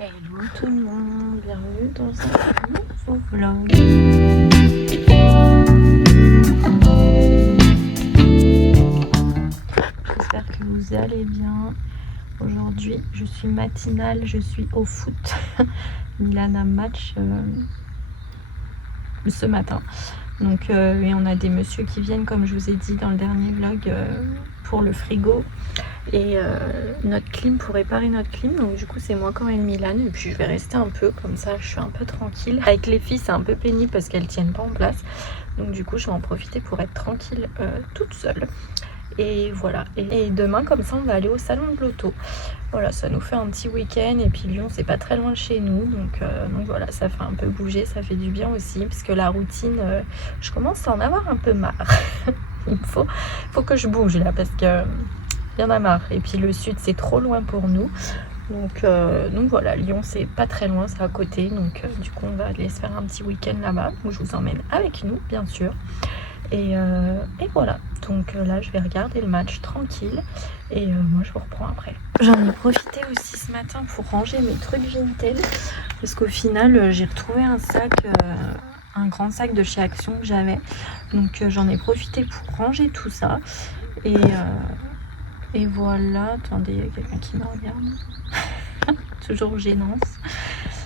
Hello tout le monde, bienvenue dans un nouveau vlog. J'espère que vous allez bien. Aujourd'hui, je suis matinale, je suis au foot. Milan a match ce matin. Donc, et on a des messieurs qui viennent, comme je vous ai dit dans le dernier vlog, pour le frigo et notre clim, pour réparer notre clim. Donc du coup c'est moi quand même Milan, et puis je vais rester un peu comme ça, je suis un peu tranquille. Avec les filles c'est un peu pénible parce qu'elles tiennent pas en place, donc du coup je vais en profiter pour être tranquille toute seule. Et voilà, et demain comme ça on va aller au salon de l'auto. Voilà, ça nous fait un petit week-end, et puis Lyon c'est pas très loin de chez nous, donc voilà, ça fait un peu bouger, ça fait du bien aussi, parce que la routine, je commence à en avoir un peu marre. Il faut que je bouge là, parce que il y en a marre. Et puis le sud c'est trop loin pour nous, donc voilà, Lyon c'est pas très loin, c'est à côté, donc du coup on va aller se faire un petit week-end là-bas, où je vous emmène avec nous bien sûr. Et voilà, donc là je vais regarder le match tranquille, et moi je vous reprends après. J'en ai profité aussi ce matin pour ranger mes trucs Vinted, parce qu'au final j'ai retrouvé un sac, un grand sac de chez Action que j'avais, donc j'en ai profité pour ranger tout ça. Et voilà, attendez, il y a quelqu'un qui me regarde. Toujours gênance.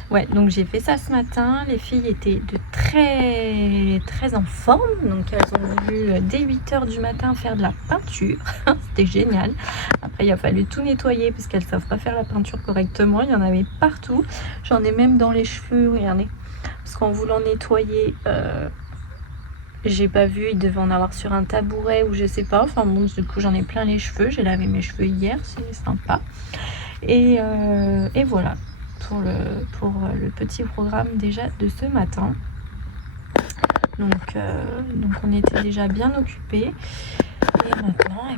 Ouais, donc j'ai fait ça ce matin. Les filles étaient de très en forme. Donc elles ont voulu dès 8h du matin faire de la peinture. C'était génial. Après, il a fallu tout nettoyer parce qu'elles ne savent pas faire la peinture correctement. Il y en avait partout. J'en ai même dans les cheveux, regardez. Parce qu'en voulant nettoyer... j'ai pas vu, il devait en avoir sur un tabouret ou je sais pas. Enfin bon, du coup j'en ai plein les cheveux. J'ai lavé mes cheveux hier, c'est sympa. Et voilà pour le petit programme déjà de ce matin. Donc on était déjà bien occupés. Et maintenant,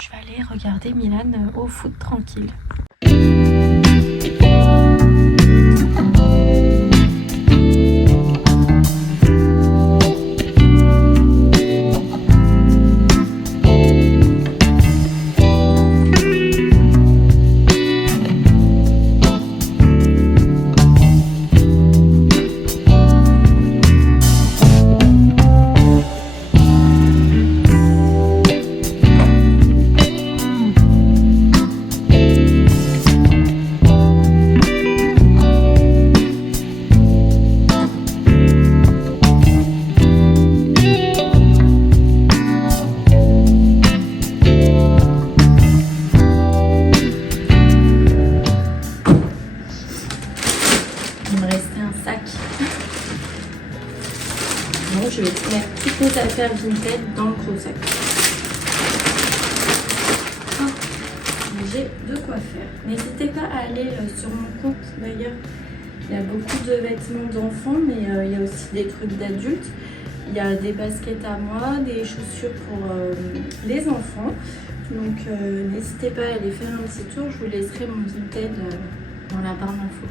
je vais aller regarder Milan au foot tranquille. Donc je vais mettre toutes mes affaires Vinted dans le gros sac. J'ai de quoi faire. N'hésitez pas à aller sur mon compte d'ailleurs. Il y a beaucoup de vêtements d'enfants, mais il y a aussi des trucs d'adultes. Il y a des baskets à moi, des chaussures pour les enfants. Donc n'hésitez pas à aller faire un petit tour. Je vous laisserai mon Vinted dans la barre d'infos.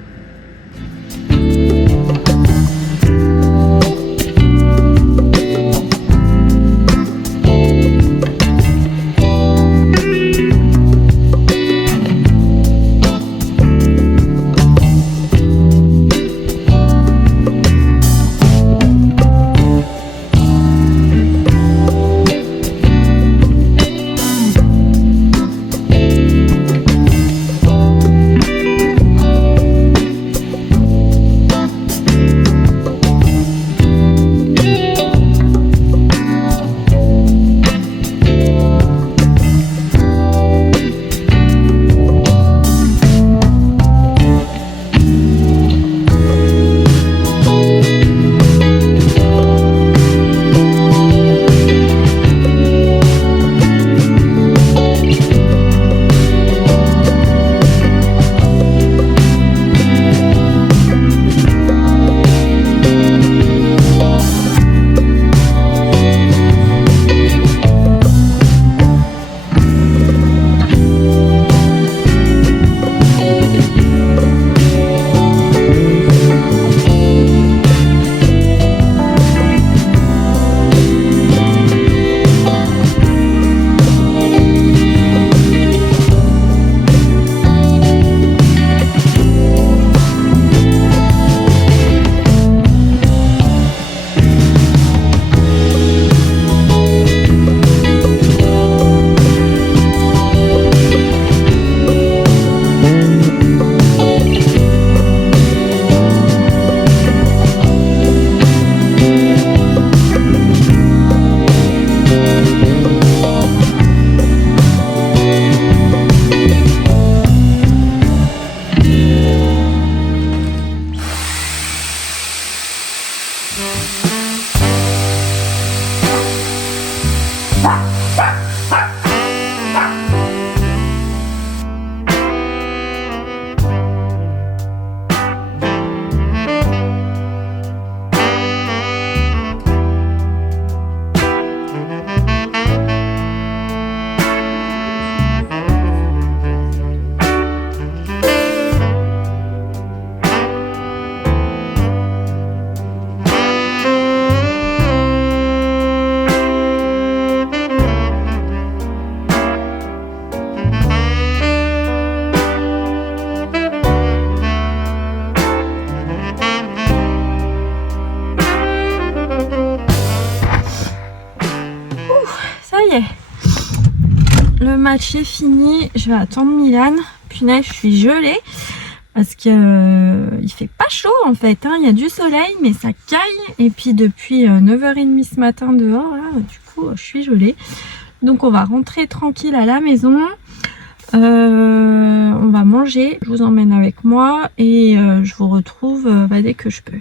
match est fini. Je vais attendre Milan. Punaise, je suis gelée. Parce que il fait pas chaud en fait, hein. Il y a du soleil mais ça caille. Et puis depuis 9h30 ce matin dehors, là, du coup je suis gelée. Donc on va rentrer tranquille à la maison. On va manger, je vous emmène avec moi et je vous retrouve dès que je peux.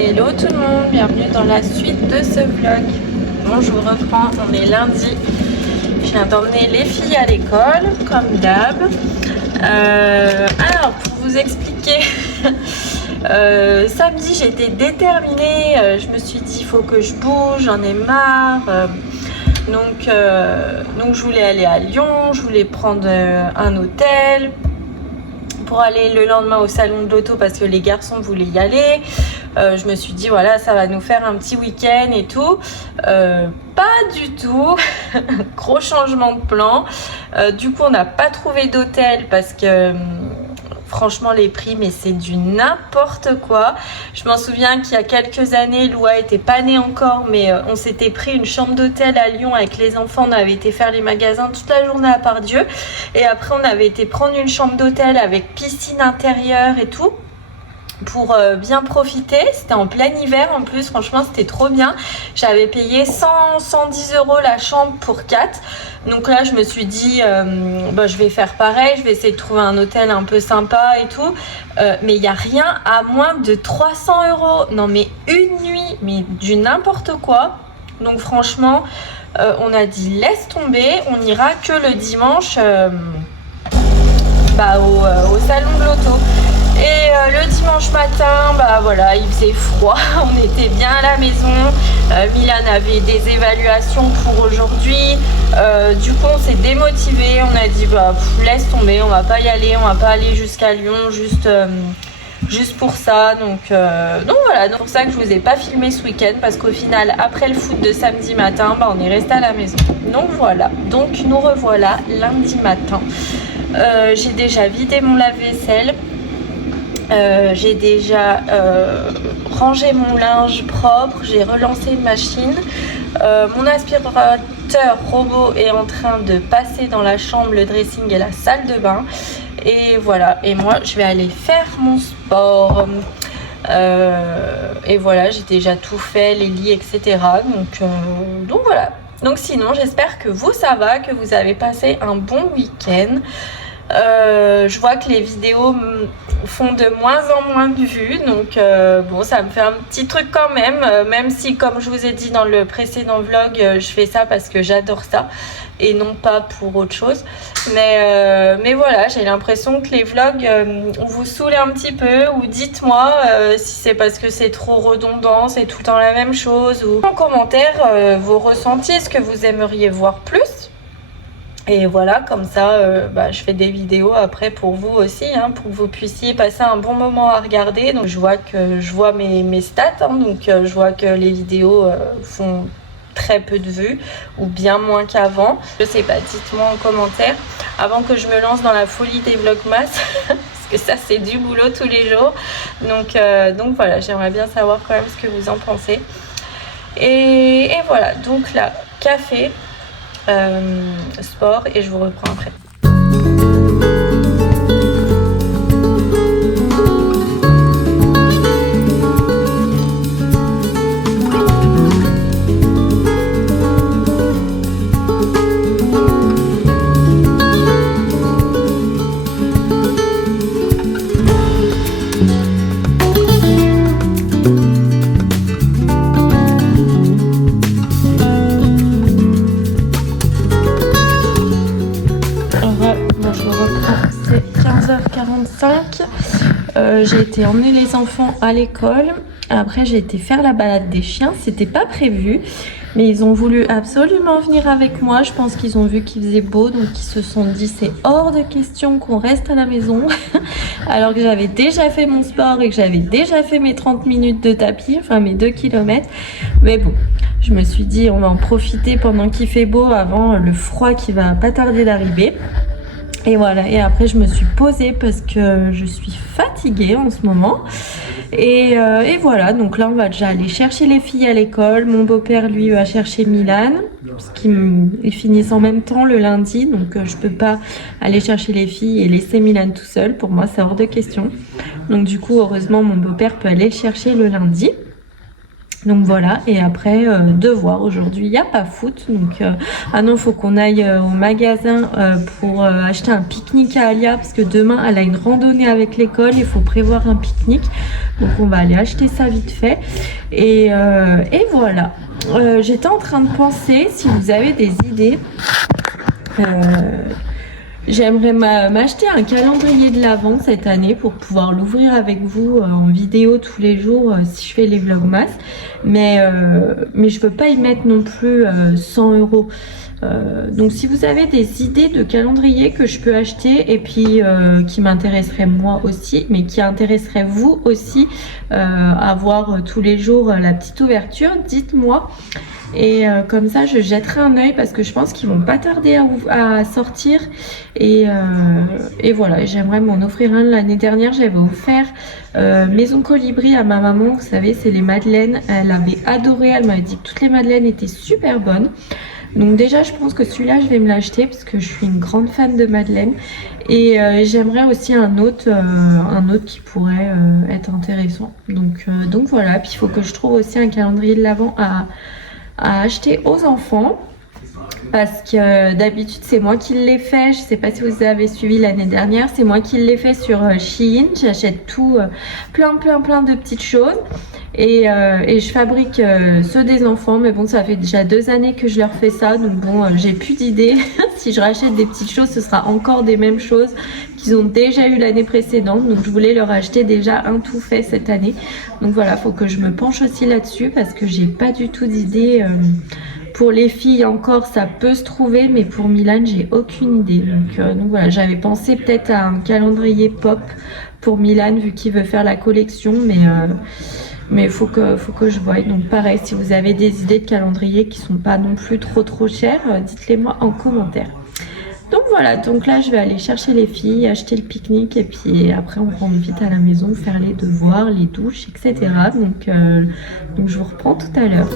Hello tout le monde, bienvenue dans la suite de ce vlog. Bon, je vous reprends, on est lundi. Je viens d'emmener les filles à l'école, comme d'hab. Alors, pour vous expliquer, samedi j'étais déterminée. Je me suis dit, il faut que je bouge, j'en ai marre. Donc je voulais aller à Lyon, je voulais prendre un hôtel pour aller le lendemain au salon de l'auto parce que les garçons voulaient y aller. Je me suis dit voilà, ça va nous faire un petit week-end et tout. Pas du tout. Gros changement de plan. Du coup on n'a pas trouvé d'hôtel parce que franchement les prix mais c'est du n'importe quoi. Je m'en souviens qu'il y a quelques années, Loua était pas née encore, mais on s'était pris une chambre d'hôtel à Lyon avec les enfants. On avait été faire les magasins toute la journée à Pardieu et après on avait été prendre une chambre d'hôtel avec piscine intérieure et tout pour bien profiter. C'était en plein hiver en plus, franchement c'était trop bien. J'avais payé 110 € la chambre pour 4. Donc là je me suis dit je vais faire pareil, je vais essayer de trouver un hôtel un peu sympa et tout, mais il n'y a rien à moins de 300 €. Non mais une nuit, mais du n'importe quoi. Donc franchement on a dit laisse tomber, on ira que le dimanche au salon de l'auto. Et le dimanche matin, voilà, il faisait froid, on était bien à la maison. Milan avait des évaluations pour aujourd'hui. Du coup, on s'est démotivé. On a dit, laisse tomber, on va pas y aller, on va pas aller jusqu'à Lyon, juste pour ça. Donc voilà, c'est pour ça que je vous ai pas filmé ce week-end parce qu'au final, après le foot de samedi matin, on est resté à la maison. Donc voilà, donc nous revoilà lundi matin. J'ai déjà vidé mon lave-vaisselle. J'ai déjà rangé mon linge propre, j'ai relancé une machine. Mon aspirateur robot est en train de passer dans la chambre, le dressing et la salle de bain. Et voilà, et moi je vais aller faire mon sport. Et voilà, j'ai déjà tout fait, les lits, etc. Donc voilà. Donc sinon, j'espère que vous ça va, que vous avez passé un bon week-end. Je vois que les vidéos font de moins en moins de vues, donc bon, ça me fait un petit truc quand même, même si comme je vous ai dit dans le précédent vlog, je fais ça parce que j'adore ça et non pas pour autre chose. Mais voilà, j'ai l'impression que les vlogs vous saoulent un petit peu, ou dites-moi si c'est parce que c'est trop redondant, c'est tout le temps la même chose, ou en commentaire vos ressentis, est-ce que vous aimeriez voir plus? Et voilà, comme ça, je fais des vidéos après pour vous aussi, hein, pour que vous puissiez passer un bon moment à regarder. Donc je vois mes stats, hein, donc je vois que les vidéos font très peu de vues ou bien moins qu'avant. Je sais pas, dites-moi en commentaire avant que je me lance dans la folie des vlogmas parce que ça c'est du boulot tous les jours. Donc voilà, j'aimerais bien savoir quand même ce que vous en pensez. Et voilà, donc là, café. Sport, et je vous reprends après. J'ai été emmener les enfants à l'école. Après j'ai été faire la balade des chiens. C'était pas prévu, mais ils ont voulu absolument venir avec moi. Je pense qu'ils ont vu qu'il faisait beau, donc ils se sont dit c'est hors de question qu'on reste à la maison. Alors que j'avais déjà fait mon sport et que j'avais déjà fait mes 30 minutes de tapis, enfin mes 2 km. Mais bon, je me suis dit on va en profiter pendant qu'il fait beau avant le froid qui va pas tarder d'arriver. Et voilà, et après je me suis posée parce que je suis fatiguée en ce moment. Et voilà, donc là on va déjà aller chercher les filles à l'école. Mon beau-père lui va chercher Milan, parce qu'ils finissent en même temps le lundi. Donc je peux pas aller chercher les filles et laisser Milan tout seul. Pour moi c'est hors de question. Donc du coup heureusement mon beau-père peut aller le chercher le lundi. Donc voilà, et après devoir, aujourd'hui il n'y a pas foot, donc ah non, faut qu'on aille au magasin pour acheter un pique-nique à Alia, parce que demain elle a une randonnée avec l'école, il faut prévoir un pique-nique, donc on va aller acheter ça vite fait. Et voilà, j'étais en train de penser, si vous avez des idées, j'aimerais m'acheter un calendrier de l'Avent cette année pour pouvoir l'ouvrir avec vous en vidéo tous les jours si je fais les vlogmas. Mais je veux pas y mettre non plus 100 €. Donc si vous avez des idées de calendrier que je peux acheter et puis qui m'intéresseraient moi aussi, mais qui intéresseraient vous aussi à voir tous les jours la petite ouverture, dites-moi. Et comme ça je jetterai un œil parce que je pense qu'ils vont pas tarder à sortir. Et voilà, j'aimerais m'en offrir un. L'année dernière j'avais offert Maison Colibri à ma maman, vous savez c'est les madeleines, elle avait adoré, elle m'avait dit que toutes les madeleines étaient super bonnes. Donc déjà je pense que celui-là je vais me l'acheter parce que je suis une grande fan de madeleine. Et j'aimerais aussi un autre qui pourrait être intéressant. Donc voilà, puis il faut que je trouve aussi un calendrier de l'Avent à acheter aux enfants, parce que d'habitude c'est moi qui l'ai fait. Je sais pas si vous avez suivi l'année dernière, c'est moi qui l'ai fait sur Shein. J'achète tout, plein de petites choses et je fabrique ceux des enfants, mais bon ça fait déjà 2 années que je leur fais ça, donc bon j'ai plus d'idées. Si je rachète des petites choses ce sera encore des mêmes choses qu'ils ont déjà eu l'année précédente, donc je voulais leur acheter déjà un tout fait cette année. Donc voilà, faut que je me penche aussi là-dessus parce que j'ai pas du tout d'idée. Pour les filles encore ça peut se trouver, mais pour Milan j'ai aucune idée. Donc voilà, j'avais pensé peut-être à un calendrier pop pour Milan vu qu'il veut faire la collection, mais faut que je voie. Donc pareil, si vous avez des idées de calendrier qui sont pas non plus trop chères, dites-les moi en commentaire. Donc voilà, donc là je vais aller chercher les filles, acheter le pique-nique et puis après on rentre vite à la maison, faire les devoirs, les douches, etc. Donc je vous reprends tout à l'heure.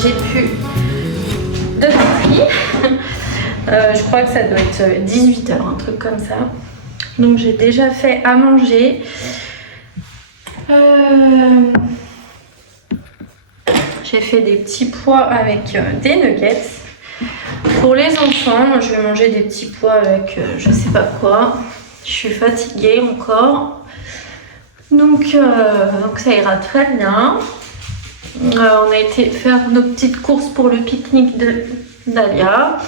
j'ai pu depuis. Je crois que ça doit être 18 h, un truc comme ça. Donc j'ai déjà fait à manger. J'ai fait des petits pois avec des nuggets. Pour les enfants, je vais manger des petits pois avec je sais pas quoi. Je suis fatiguée encore. Donc ça ira très bien. On a été faire nos petites courses pour le pique-nique d'Alia.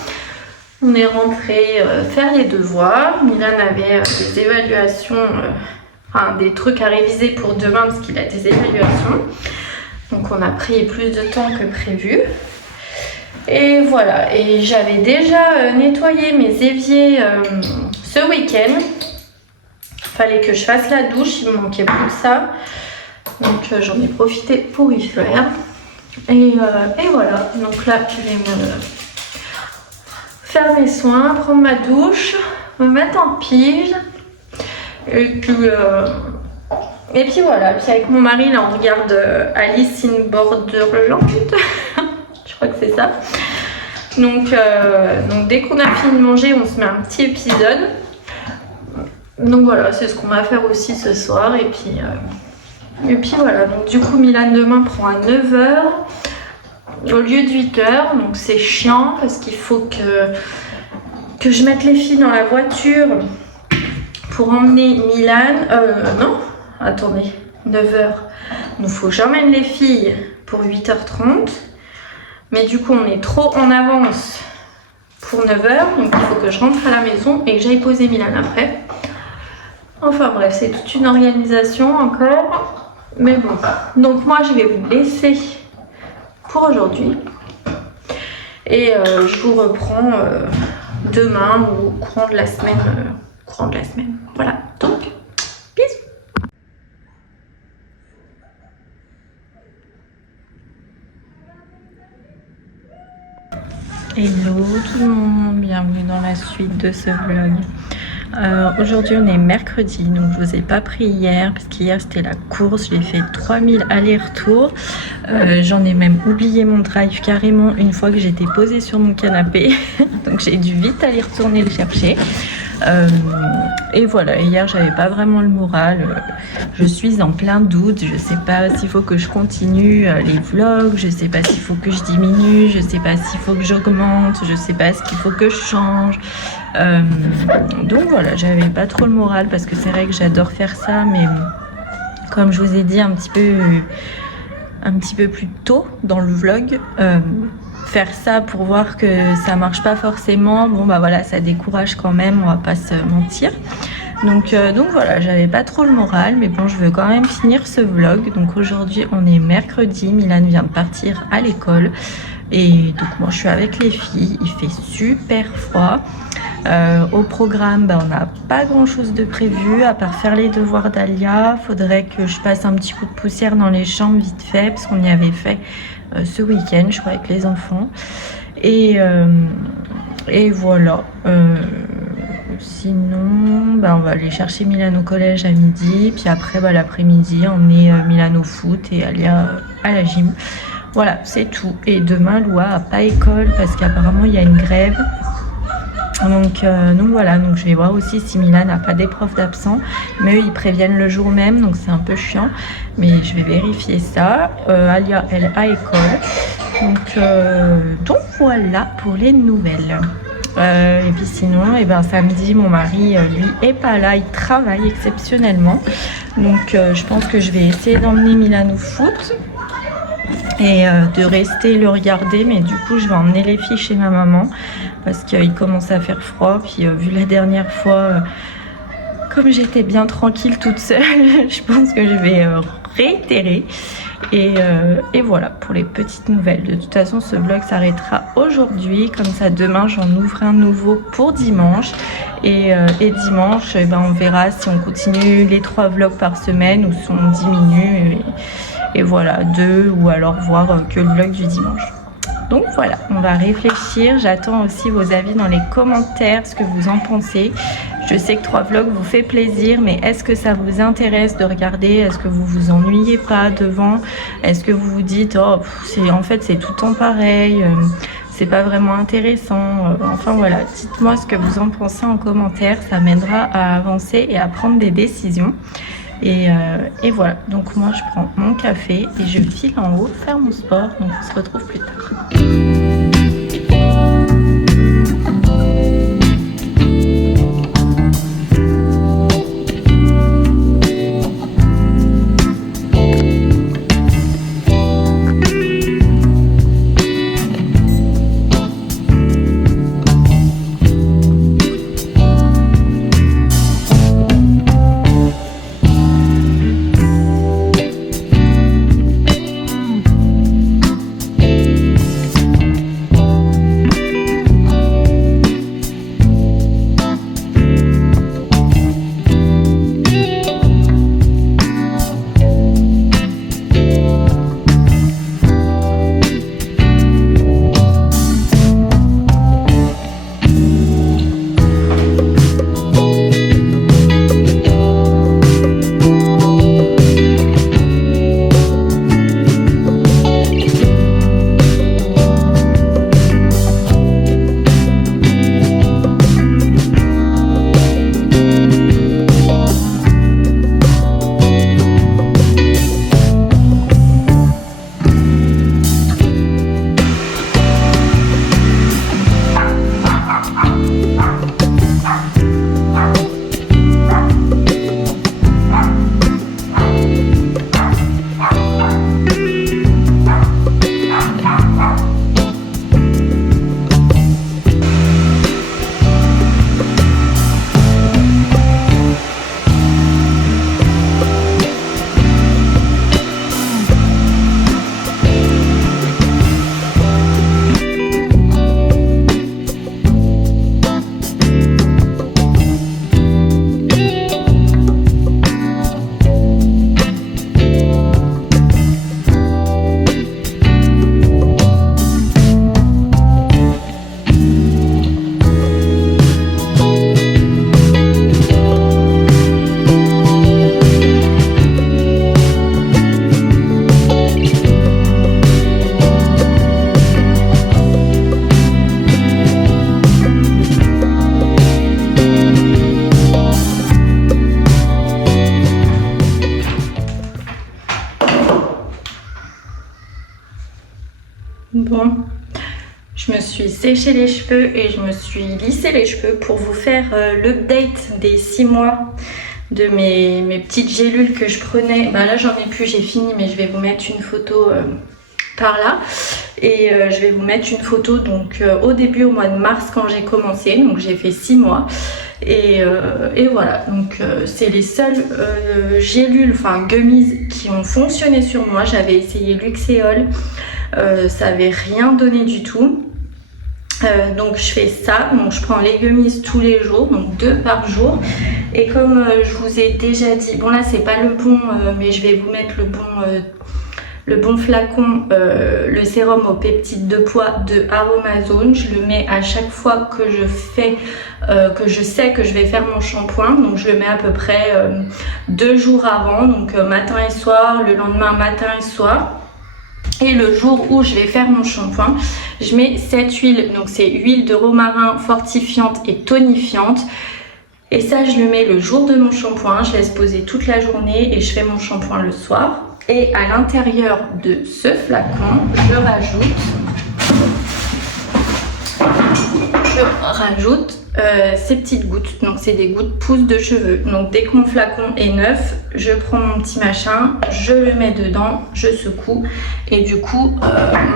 On est rentré faire les devoirs. Milan avait des évaluations, enfin des trucs à réviser pour demain parce qu'il a des évaluations. Donc on a pris plus de temps que prévu. Et voilà, et j'avais déjà nettoyé mes éviers ce week-end. Fallait que je fasse la douche, il me manquait plus que ça. Donc j'en ai profité pour y faire. Et voilà, donc là je vais me faire mes soins, prendre ma douche, me mettre en pige. Et puis voilà, puis avec mon mari là on regarde Alice in Borderland. Je crois que c'est ça. Donc dès qu'on a fini de manger, on se met un petit épisode. Donc voilà, c'est ce qu'on va faire aussi ce soir. Et puis voilà, donc du coup Milan demain prend à 9 h au lieu de 8 h. Donc c'est chiant parce qu'il faut que je mette les filles dans la voiture pour emmener Milan. Non, attendez, 9 h. Donc il faut que j'emmène les filles pour 8 h 30. Mais du coup on est trop en avance pour 9 h. Donc il faut que je rentre à la maison et que j'aille poser Milan après. Enfin bref, c'est toute une organisation encore. Mais bon, donc moi je vais vous laisser pour aujourd'hui. Et je vous reprends demain ou au courant de la semaine. Voilà, donc bisous. Hello tout le monde, bienvenue dans la suite de ce vlog. Aujourd'hui on est mercredi, donc je vous ai pas pris hier parce qu'hier c'était la course, j'ai fait 3000 allers-retours. J'en ai même oublié mon drive carrément une fois que j'étais posée sur mon canapé. Donc j'ai dû vite aller retourner le chercher. Et voilà, hier j'avais pas vraiment le moral. Je suis en plein doute, je sais pas s'il faut que je continue les vlogs, je sais pas s'il faut que je diminue, je sais pas s'il faut que j'augmente, je sais pas ce qu'il faut que je change. Donc voilà, j'avais pas trop le moral parce que c'est vrai que j'adore faire ça, mais comme je vous ai dit un petit peu plus tôt dans le vlog, faire ça pour voir que ça marche pas forcément, bon bah voilà, ça décourage quand même, on va pas se mentir. Donc voilà, j'avais pas trop le moral, mais bon, je veux quand même finir ce vlog. Donc aujourd'hui on est mercredi, Milan vient de partir à l'école et donc moi je suis avec les filles, il fait super froid. Au programme, on n'a pas grand chose de prévu à part faire les devoirs d'Alia. Faudrait que je passe un petit coup de poussière dans les chambres vite fait parce qu'on y avait fait ce week-end, je crois, avec les enfants. Et voilà. Sinon, on va aller chercher Milan au collège à midi. Puis après, l'après-midi, on est Milan au foot et Alia à la gym. Voilà, c'est tout. Et demain, Loa n'a pas école parce qu'apparemment, il y a une grève. Donc voilà, donc je vais voir aussi si Milan n'a pas des profs d'absents. Mais eux, ils préviennent le jour même, donc c'est un peu chiant. Mais je vais vérifier ça. Alia, elle a école. Donc voilà pour les nouvelles. Et puis sinon, samedi, mon mari, lui, est pas là. Il travaille exceptionnellement. Donc je pense que je vais essayer d'emmener Milan au foot. Et de rester le regarder. Mais du coup, je vais emmener les filles chez ma maman. Parce qu'il commence à faire froid. Puis vu la dernière fois, comme j'étais bien tranquille toute seule, je pense que je vais réitérer. Et voilà pour les petites nouvelles. De toute façon, ce vlog s'arrêtera aujourd'hui. Comme ça, demain, j'en ouvre un nouveau pour dimanche. Et dimanche, on verra si on continue les 3 vlogs par semaine ou si on diminue. Et voilà, 2 ou alors voir que le vlog du dimanche. Donc voilà, on va réfléchir. J'attends aussi vos avis dans les commentaires, ce que vous en pensez. Je sais que 3 vlogs vous fait plaisir, mais est-ce que ça vous intéresse de regarder? Est-ce que vous vous ennuyez pas devant? Est-ce que vous vous dites oh en fait c'est tout le temps pareil, c'est pas vraiment intéressant? Enfin voilà, dites-moi ce que vous en pensez en commentaire, ça m'aidera à avancer et à prendre des décisions. Et voilà, donc moi je prends mon café et je file en haut faire mon sport, donc on se retrouve plus tard. Bon, je me suis séché les cheveux et je me suis lissé les cheveux pour vous faire l'update des 6 mois de mes petites gélules que je prenais. Bah là j'en ai plus, j'ai fini, mais je vais vous mettre une photo par là. Et je vais vous mettre une photo donc au début, au mois de mars quand j'ai commencé, donc j'ai fait 6 mois. Et voilà, donc c'est les seules gélules, enfin gummies qui ont fonctionné sur moi. J'avais essayé Luxéol, ça avait rien donné du tout. Donc je fais ça, donc je prends les gummies tous les jours, donc 2 par jour. Et comme je vous ai déjà dit, bon là c'est pas le bon, mais je vais vous mettre le bon flacon, le sérum aux peptides de pois de Aromazone. Je le mets à chaque fois que je fais, que je sais que je vais faire mon shampoing. Donc je le mets à peu près 2 jours avant, donc matin et soir, le lendemain matin et soir. Et le jour où je vais faire mon shampoing, je mets cette huile, donc c'est huile de romarin fortifiante et tonifiante. Et ça je le mets le jour de mon shampoing, je laisse poser toute la journée et je fais mon shampoing le soir. Et à l'intérieur de ce flacon, je rajoute ces petites gouttes. Donc c'est des gouttes pousses de cheveux. Donc dès que mon flacon est neuf, je prends mon petit machin, je le mets dedans, je secoue. Et du coup,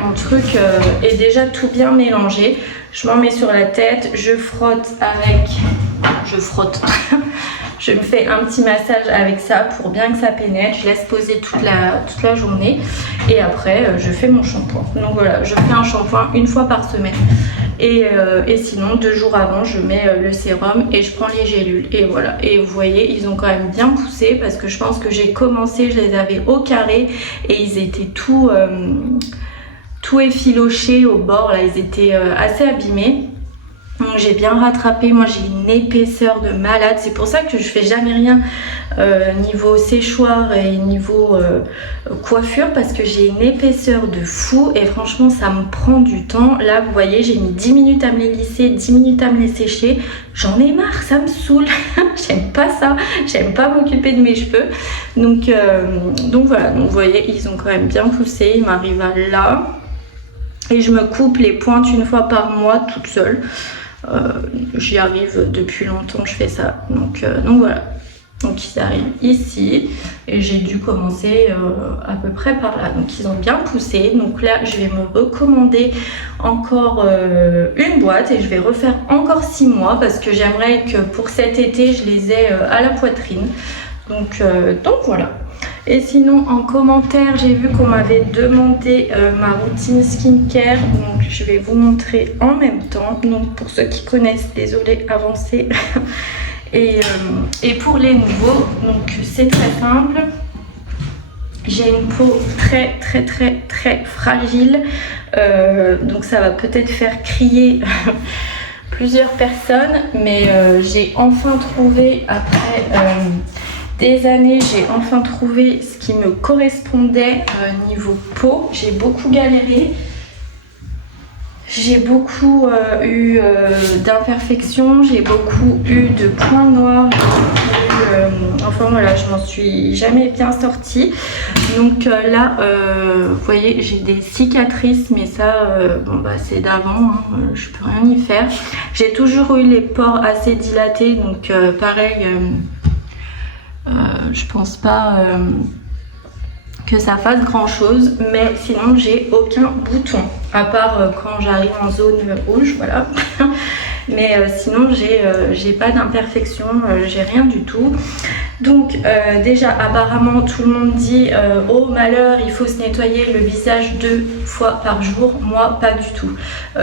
mon truc est déjà tout bien mélangé. Je m'en mets sur la tête, je frotte avec... Je me fais un petit massage avec ça pour bien que ça pénètre. Je laisse poser toute la journée. Et après, je fais mon shampoing. Donc voilà, je fais un shampoing 1 fois par semaine. Et sinon, 2 jours avant, je mets le sérum et je prends les gélules. Et voilà. Et vous voyez, ils ont quand même bien poussé parce que je pense que j'ai commencé, je les avais au carré et ils étaient tout effilochés au bord. Là, ils étaient assez abîmés. Donc j'ai bien rattrapé, moi j'ai une épaisseur de malade, c'est pour ça que je fais jamais rien niveau séchoir et niveau coiffure, parce que j'ai une épaisseur de fou et franchement ça me prend du temps. Là vous voyez, j'ai mis 10 minutes à me les lisser, 10 minutes à me les sécher, j'en ai marre, ça me saoule. J'aime pas ça, j'aime pas m'occuper de mes cheveux. Donc voilà, donc vous voyez, ils ont quand même bien poussé, ils m'arrivent à là. Et je me coupe les pointes une fois par mois toute seule. J'y arrive depuis longtemps, je fais ça. Donc voilà. Donc ils arrivent ici et j'ai dû commencer à peu près par là. Donc ils ont bien poussé. Donc là je vais me recommander encore une boîte et je vais refaire encore 6 mois parce que j'aimerais que pour cet été je les ai à la poitrine. Donc voilà. Et sinon en commentaire j'ai vu qu'on m'avait demandé ma routine skincare, donc je vais vous montrer en même temps. Donc pour ceux qui connaissent, désolé, avancez. et pour les nouveaux, donc c'est très simple. J'ai une peau très fragile, donc ça va peut-être faire crier plusieurs personnes, mais j'ai enfin trouvé après des années, j'ai enfin trouvé ce qui me correspondait niveau peau. J'ai beaucoup galéré, j'ai beaucoup eu d'imperfections, j'ai beaucoup eu de points noirs, enfin voilà, je m'en suis jamais bien sortie. Donc là, vous voyez, j'ai des cicatrices, mais ça, bon bah c'est d'avant, hein, je peux rien y faire. J'ai toujours eu les pores assez dilatés, donc pareil. Je pense pas que ça fasse grand chose, mais sinon j'ai aucun bouton à part quand j'arrive en zone rouge, voilà. Mais sinon j'ai pas d'imperfection, j'ai rien du tout. Donc déjà apparemment tout le monde dit oh malheur, il faut se nettoyer le visage 2 fois par jour. Moi pas du tout.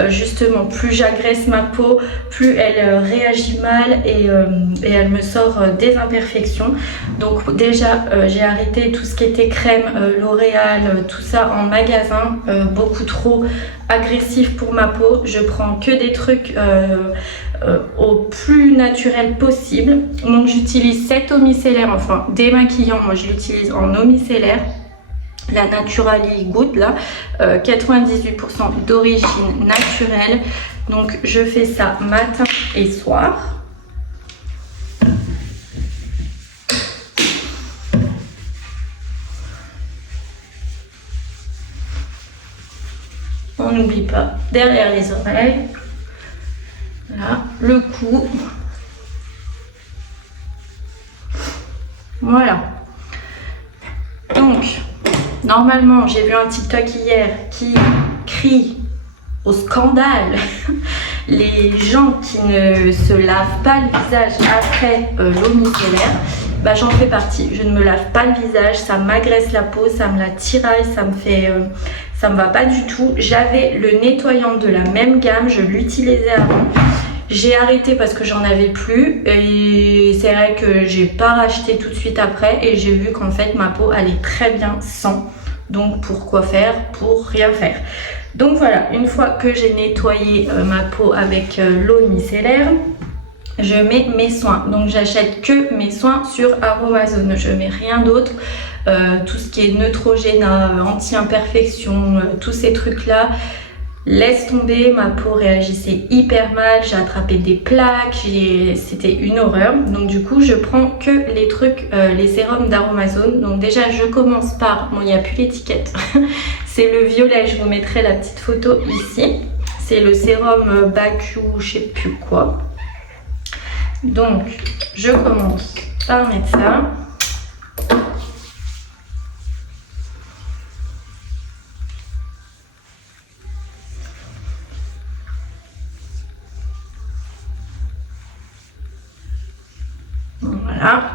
Justement plus j'agresse ma peau, plus elle réagit mal et elle me sort des imperfections. Donc déjà j'ai arrêté tout ce qui était crème, L'Oréal, tout ça en magasin, beaucoup trop agressif pour ma peau. Je prends que des trucs au plus naturel possible. Donc j'utilise cet eau micellaire, enfin démaquillant, moi je l'utilise en eau micellaire, la Naturally Good là, 98% d'origine naturelle. Donc je fais ça matin et soir. On n'oublie pas derrière les oreilles, là, le cou. Voilà. Donc, normalement, j'ai vu un TikTok hier qui crie au scandale les gens qui ne se lavent pas le visage après l'eau micellaire. Bah, j'en fais partie. Je ne me lave pas le visage, ça m'agresse la peau, ça me la tiraille, ça me fait... ça me va pas du tout. J'avais le nettoyant de la même gamme, je l'utilisais avant. J'ai arrêté parce que j'en avais plus et c'est vrai que j'ai pas racheté tout de suite après et j'ai vu qu'en fait ma peau allait très bien sans. Donc pourquoi faire? Pour rien faire. Donc voilà, une fois que j'ai nettoyé ma peau avec l'eau micellaire, je mets mes soins. Donc j'achète que mes soins sur Aromazone, je mets rien d'autre. Tout ce qui est Neutrogena, anti-imperfection, tous ces trucs là, laisse tomber, ma peau réagissait hyper mal, j'ai attrapé des plaques, c'était une horreur. Donc du coup je prends que les trucs, les sérums d'Aromazone. Donc déjà je commence par, bon il n'y a plus l'étiquette, c'est le violet, je vous mettrai la petite photo ici. C'est le sérum Baku, je sais plus quoi. Donc je commence par mettre ça. Voilà.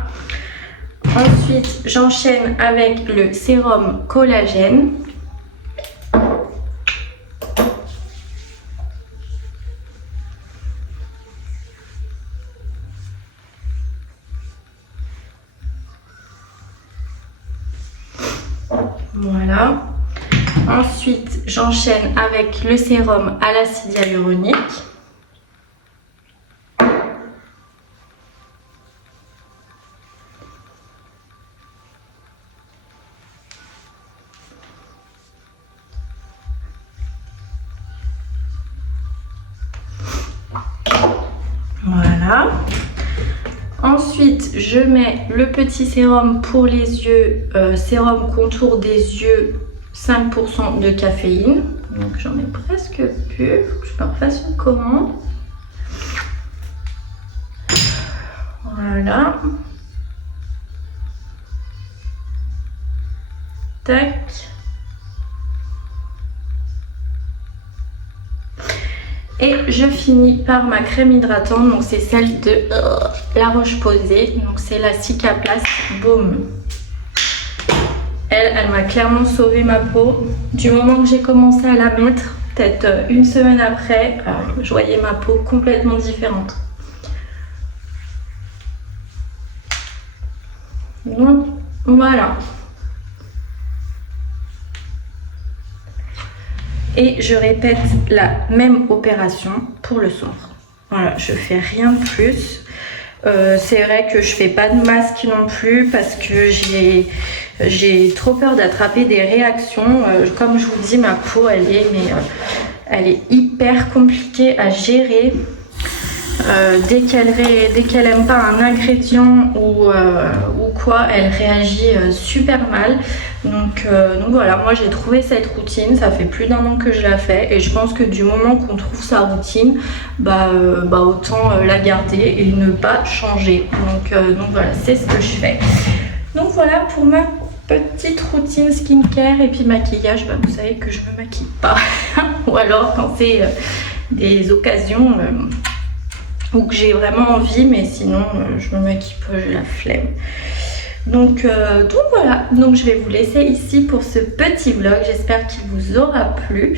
Ensuite, j'enchaîne avec le sérum collagène. Voilà. Ensuite, j'enchaîne avec le sérum à l'acide hyaluronique. Voilà. Ensuite, je mets le petit sérum pour les yeux, sérum contour des yeux, 5% de caféine. Donc j'en ai presque plus, faut que je me refasse une commande. Voilà. Tac. Et je finis par ma crème hydratante, donc c'est celle de La Roche-Posay, donc c'est la Cicaplast Baume. Elle m'a clairement sauvé ma peau. Du moment que j'ai commencé à la mettre, peut-être une semaine après, je voyais ma peau complètement différente. Donc voilà. Et je répète la même opération pour le soir. Voilà, je fais rien de plus. C'est vrai que je fais pas de masque non plus parce que j'ai trop peur d'attraper des réactions. Comme je vous dis, ma peau elle est hyper compliquée à gérer. Dès qu'elle aime pas un ingrédient ou quoi, elle réagit super mal. Donc voilà, moi j'ai trouvé cette routine, ça fait plus d'1 an que je la fais et je pense que du moment qu'on trouve sa routine, autant la garder et ne pas changer. Donc voilà, c'est ce que je fais. Donc voilà pour ma petite routine skincare et puis maquillage. Vous savez que je me maquille pas ou alors quand c'est des occasions ou que j'ai vraiment envie, mais sinon je me maquille pas, j'ai la flemme. Donc voilà, donc je vais vous laisser ici pour ce petit vlog, j'espère qu'il vous aura plu.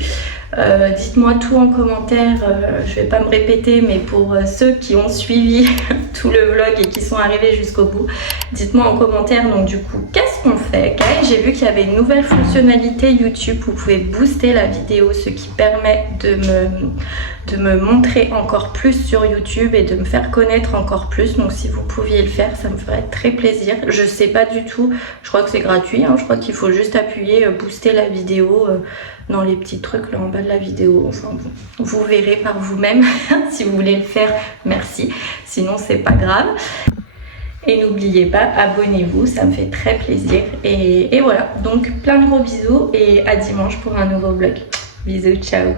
Dites-moi tout en commentaire, je vais pas me répéter, mais pour ceux qui ont suivi tout le vlog et qui sont arrivés jusqu'au bout, dites-moi en commentaire donc du coup qu'est-ce qu'on fait. J'ai vu qu'il y avait une nouvelle fonctionnalité YouTube, vous pouvez booster la vidéo, ce qui permet de me montrer encore plus sur YouTube et de me faire connaître encore plus. Donc si vous pouviez le faire, ça me ferait très plaisir. Je sais pas du tout, je crois que c'est gratuit, hein. Je crois qu'il faut juste appuyer booster la vidéo dans les petits trucs là en bas de la vidéo. Enfin bon, vous verrez par vous-même. Si vous voulez le faire, merci, sinon c'est pas grave. Et n'oubliez pas, abonnez-vous, ça me fait très plaisir. Et voilà, donc plein de gros bisous et à dimanche pour un nouveau vlog. Bisous, ciao.